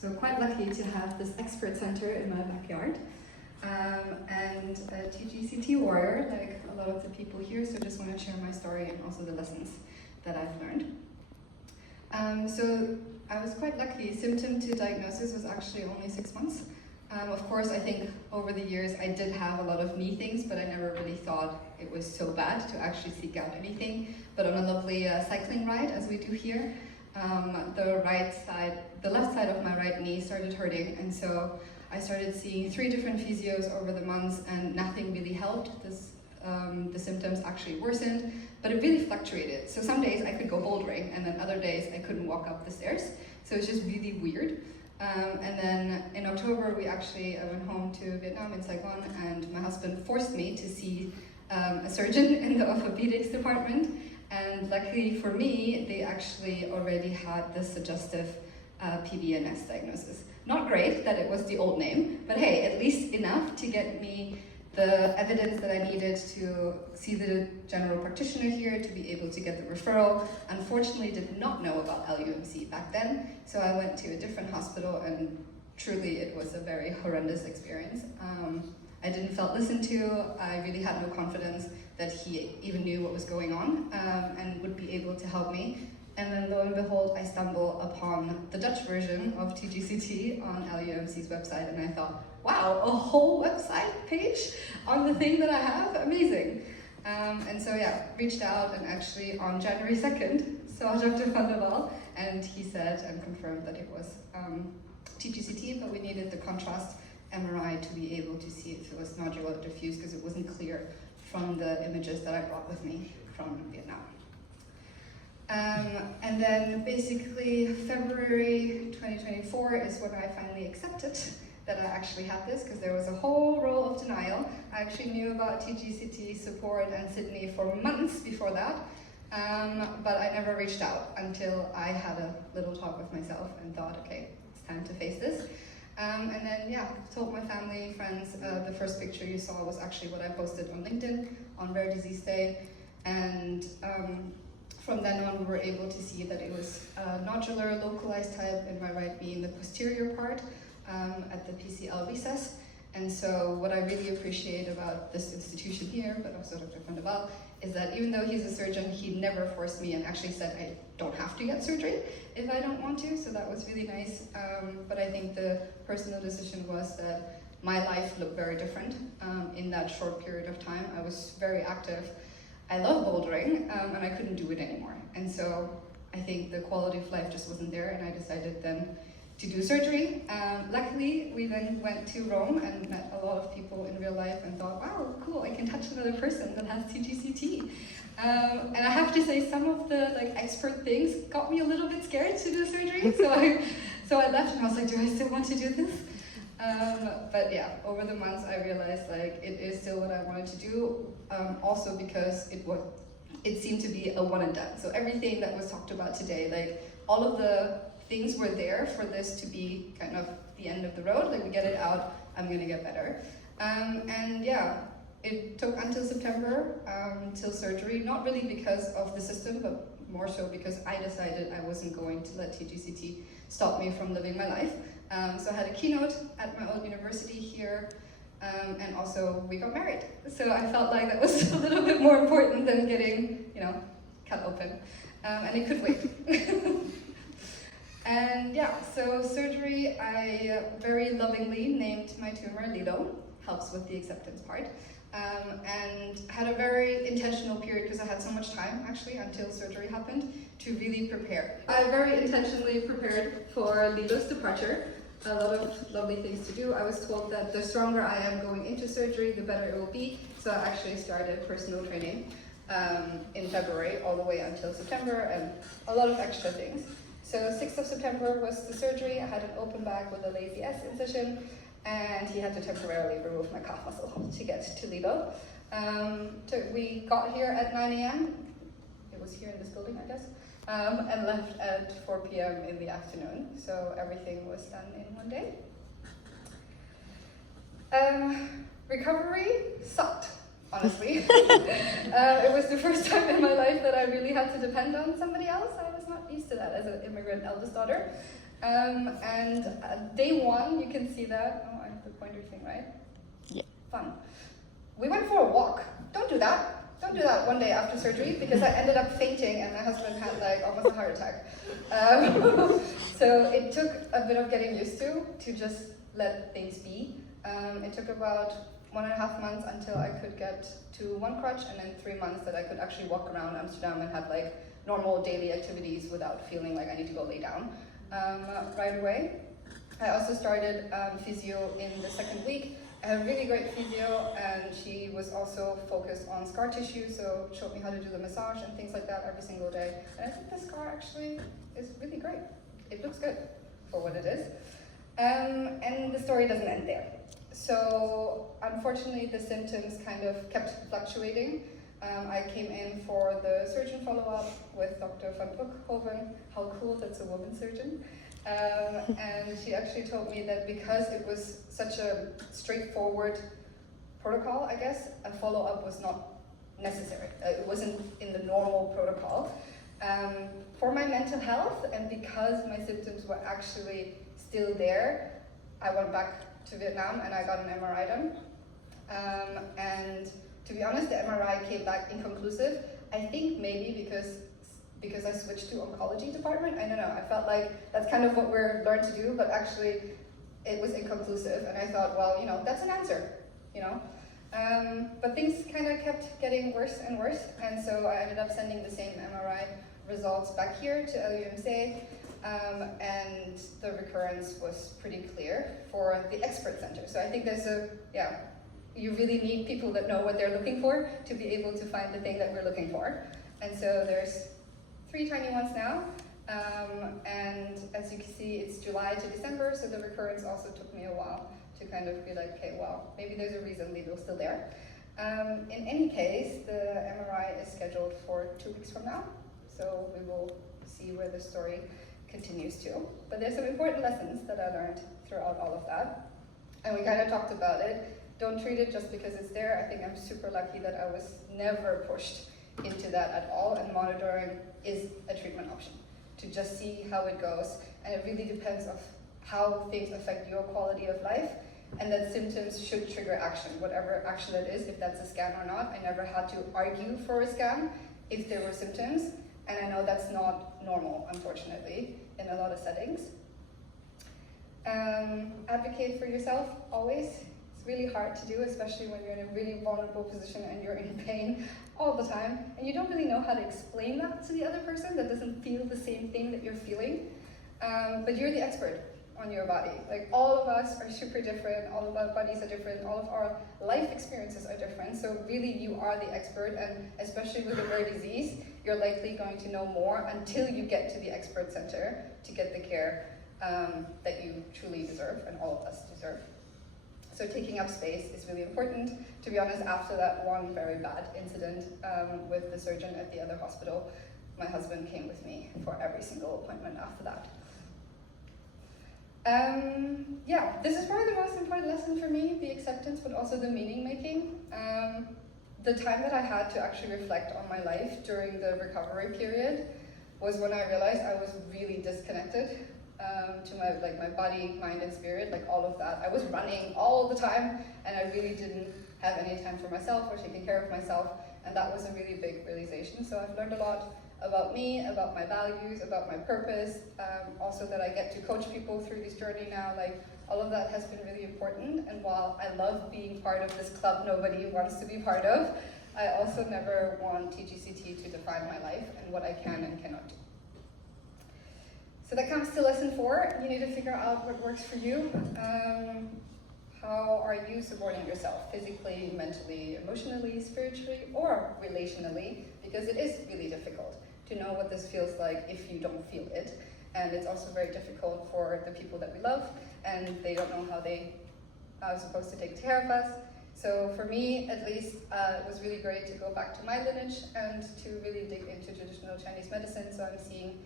So quite lucky to have this expert center in my backyard. And a TGCT warrior, like a lot of the people here, so just want to share my story and also the lessons that I've learned. So I was quite lucky. Symptom to diagnosis was actually only 6 months. Of course, I think over the years I did have a lot of knee things, but I never really thought it was so bad to actually seek out anything. But on a lovely cycling ride, as we do here, the left side of my right knee started hurting, and so I started seeing 3 different physios over the months, and nothing really helped. The symptoms actually worsened, but it really fluctuated. So some days I could go bouldering, and then other days I couldn't walk up the stairs. So it's just really weird. And then in October, I went home to Vietnam in Saigon, and my husband forced me to see a surgeon in the orthopedics department. And luckily for me, they actually already had the suggestive PBNS diagnosis. Not great that it was the old name, but hey, at least enough to get me the evidence that I needed to see the general practitioner here, to be able to get the referral. Unfortunately, did not know about LUMC back then, so I went to a different hospital, and truly it was a very horrendous experience. I didn't feel listened to. I really had no confidence that he even knew what was going on and would be able to help me. And then lo and behold, I stumble upon the Dutch version of TGCT on LUMC's website, and I thought, wow, a whole website page on the thing that I have? Amazing. And so yeah, reached out, and actually on January 2nd, saw Dr. van der Waal, and he said and confirmed that it was TGCT, but we needed the contrast MRI to be able to see if it was nodular or diffuse, because it wasn't clear from the images that I brought with me from Vietnam. And then basically February 2024 is when I finally accepted that I actually had this, because there was a whole row of denial. I actually knew about TGCT support and Sydney for months before that, but I never reached out until I had a little talk with myself and thought, okay, it's time to face this. And then, yeah, told my family, friends. The first picture you saw was actually what I posted on LinkedIn on Rare Disease Day. And from then on, we were able to see that it was a nodular, localized type in my right knee in the posterior part at the PCL recess. And so what I really appreciate about this institution here, but also Dr. van der Waal, is that even though he's a surgeon, he never forced me and actually said I don't have to get surgery if I don't want to, so that was really nice. But I think the personal decision was that my life looked very different in that short period of time. I was very active. I love bouldering, and I couldn't do it anymore. And so I think the quality of life just wasn't there, and I decided then to do surgery. Luckily, we then went to Rome and met a lot of people in real life and thought, wow, cool, I can touch another person that has TGCT. And I have to say, some of the expert things got me a little bit scared to do surgery. So I left and I was like, do I still want to do this? But yeah, over the months I realized it is still what I wanted to do. Also because it seemed to be a one and done. So everything that was talked about today, all of the things were there for this to be kind of the end of the road. We get it out, I'm gonna get better. And yeah, it took until September till surgery, not really because of the system, but more so because I decided I wasn't going to let TGCT stop me from living my life. So I had a keynote at my old university here, and also we got married. So I felt like that was a little bit more important than getting, cut open. And it could wait. And yeah, so surgery, I very lovingly named my tumor Lilo, helps with the acceptance part, and had a very intentional period, because I had so much time actually until surgery happened, to really prepare. I very intentionally prepared for Lilo's departure. A lot of lovely things to do. I was told that the stronger I am going into surgery, the better it will be. So I actually started personal training in February all the way until September, and a lot of extra things. So 6th of September was the surgery. I had an open back with a lazy S incision, and he had to temporarily remove my calf muscle to get to Lilo. We got here at 9 a.m. It was here in this building, I guess. And left at 4 p.m. in the afternoon. So everything was done in one day. Recovery sucked, honestly. It was the first time in my life that I really had to depend on somebody else. I was not used to that as an immigrant eldest daughter. And day one, you can see that. Oh, I have the pointer thing, right? Yeah. Fun. We went for a walk. Don't do that. Don't do that one day after surgery, because I ended up fainting and my husband had like almost a heart attack. So it took a bit of getting used to just let things be. It took about 1.5 months until I could get to one crutch, and then 3 months that I could actually walk around Amsterdam and have like normal daily activities without feeling like I need to go lay down right away. I also started physio in the 2nd week. I had a really great physio, and she was also focused on scar tissue, so showed me how to do the massage and things like that every single day. And I think the scar actually is really great. It looks good for what it is. And the story doesn't end there. So unfortunately, the symptoms kind of kept fluctuating. I came in for the surgeon follow-up with Dr. van Broekhoven. How cool, that's a woman surgeon. And she actually told me that because it was such a straightforward protocol, I guess, a follow-up was not necessary. It wasn't in the normal protocol. For my mental health, and because my symptoms were actually still there, I went back to Vietnam and I got an MRI done. And to be honest, the MRI came back inconclusive. I think maybe because I switched to oncology department. I don't know, I felt like that's kind of what we're learned to do, but actually it was inconclusive. And I thought, well, you know, that's an answer, you know. But things kind of kept getting worse and worse. And so I ended up sending the same MRI results back here to LUMC. And the recurrence was pretty clear for the expert center. So I think there's you really need people that know what they're looking for to be able to find the thing that we're looking for. And so there's 3 tiny ones now. And as you can see, it's July to December, so the recurrence also took me a while to kind of be like, okay, well, maybe there's a reason they're still there. In any case, the MRI is scheduled for 2 weeks from now, so we will see where the story continues to. But there's some important lessons that I learned throughout all of that, and we kind of talked about it. Don't treat it just because it's there. I think I'm super lucky that I was never pushed into that at all, and monitoring is a treatment option to just see how it goes. And it really depends on how things affect your quality of life, and that symptoms should trigger action, whatever action it is, if that's a scan or not. I never had to argue for a scan if there were symptoms, and I know that's not normal, unfortunately, in a lot of settings. Advocate for yourself, always. It's really hard to do, especially when you're in a really vulnerable position and you're in pain all the time, and you don't really know how to explain that to the other person that doesn't feel the same thing that you're feeling. But you're the expert on your body. Like, all of us are super different, all of our bodies are different, all of our life experiences are different, so really you are the expert, and especially with a rare disease, you're likely going to know more until you get to the expert center to get the care that you truly deserve, and all of us deserve. So taking up space is really important. To be honest, after that one very bad incident with the surgeon at the other hospital, my husband came with me for every single appointment after that. This is probably the most important lesson for me, the acceptance, but also the meaning making. The time that I had to actually reflect on my life during the recovery period was when I realized I was really disconnected to my body, mind, and spirit, like all of that. I was running all the time, and I really didn't have any time for myself or taking care of myself, and that was a really big realization. So I've learned a lot about me, about my values, about my purpose, also that I get to coach people through this journey now. Like, all of that has been really important, and while I love being part of this club nobody wants to be part of, I also never want TGCT to define my life and what I can and cannot do. So that comes to lesson 4. You need to figure out what works for you. How are you supporting yourself physically, mentally, emotionally, spiritually, or relationally? Because it is really difficult to know what this feels like if you don't feel it. And it's also very difficult for the people that we love, and they don't know how they are supposed to take care of us. So for me, at least, it was really great to go back to my lineage and to really dig into traditional Chinese medicine. So I'm seeing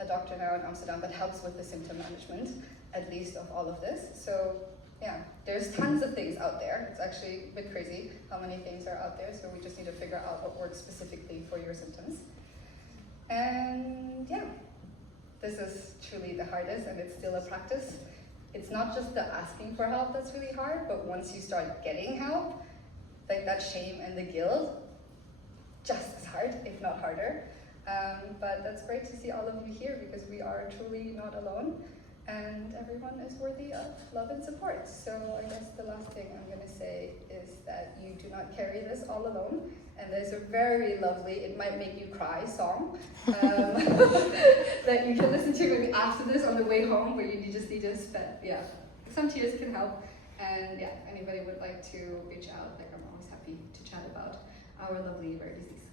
a doctor now in Amsterdam that helps with the symptom management, at least of all of this. So yeah, there's tons of things out there. It's actually a bit crazy how many things are out there. So we just need to figure out what works specifically for your symptoms. And yeah, this is truly the hardest, and it's still a practice. It's not just the asking for help that's really hard, but once you start getting help, like that shame and the guilt, just as hard, if not harder. But that's great to see all of you here, because we are truly not alone, and everyone is worthy of love and support. So I guess the last thing I'm going to say is that you do not carry this all alone, and there's a very lovely, it might make you cry song that you can listen to maybe after this on the way home, where you just need to spend, some tears can help. And yeah, anybody would like to reach out, like I'm always happy to chat about our lovely rare disease.